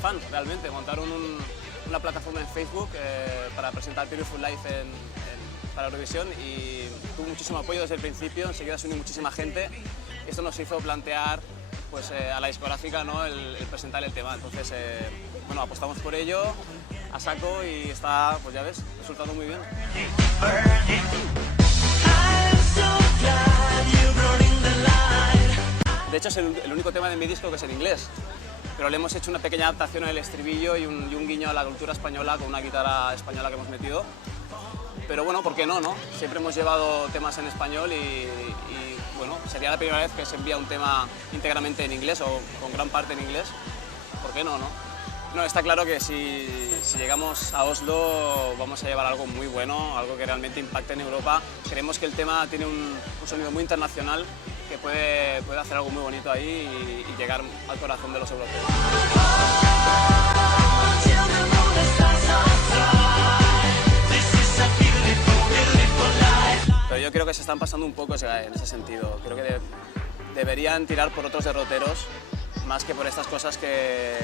fans realmente, montaron una plataforma en Facebook para presentar Beautiful Life para Eurovisión y tuvo muchísimo apoyo desde el principio, enseguida se unió muchísima gente. Esto nos hizo plantear pues, a la discográfica, ¿no? el presentar el tema, entonces bueno, apostamos por ello a saco y está, pues ya ves, resultando muy bien. De hecho es el único tema de mi disco que es en inglés, pero le hemos hecho una pequeña adaptación en el estribillo y un guiño a la cultura española con una guitarra española que hemos metido. Pero bueno, ¿por qué no, no? Siempre hemos llevado temas en español y bueno, sería la primera vez que se envía un tema íntegramente en inglés o con gran parte en inglés. ¿Por qué no, no? No, está claro que si llegamos a Oslo vamos a llevar algo muy bueno, algo que realmente impacte en Europa. Creemos que el tema tiene un sonido muy internacional que puede hacer algo muy bonito ahí y llegar al corazón de los europeos. Pero yo creo que se están pasando un poco en ese sentido. Creo que deberían tirar por otros derroteros más que por estas cosas que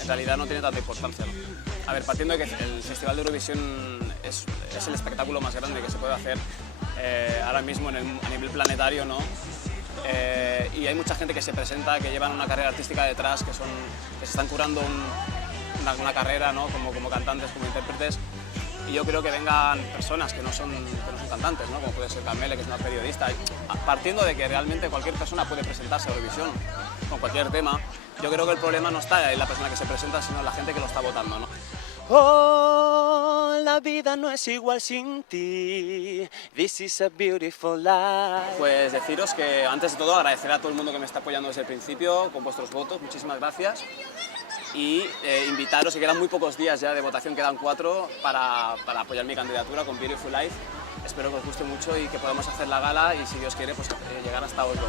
en realidad no tienen tanta importancia, ¿no? A ver, partiendo de que el Festival de Eurovisión es el espectáculo más grande que se puede hacer ahora mismo a nivel planetario, ¿no? Y hay mucha gente que se presenta, que llevan una carrera artística detrás, que se están curando una carrera, ¿no? como cantantes, como intérpretes. Y yo creo que vengan personas que no son cantantes, ¿no? Como puede ser Carmele, que es una periodista. Partiendo de que realmente cualquier persona puede presentarse a Eurovisión con cualquier tema, yo creo que el problema no está en la persona que se presenta, sino en la gente que lo está votando, ¿no? Oh, la vida no es igual sin ti. This is a beautiful life. Pues deciros que, antes de todo, agradecer a todo el mundo que me está apoyando desde el principio, con vuestros votos, muchísimas gracias. Y invitaros, que quedan muy pocos días ya de votación, quedan 4 para apoyar mi candidatura con Beautiful Life. Espero que os guste mucho y que podamos hacer la gala y, si Dios quiere, pues llegar hasta Oslo.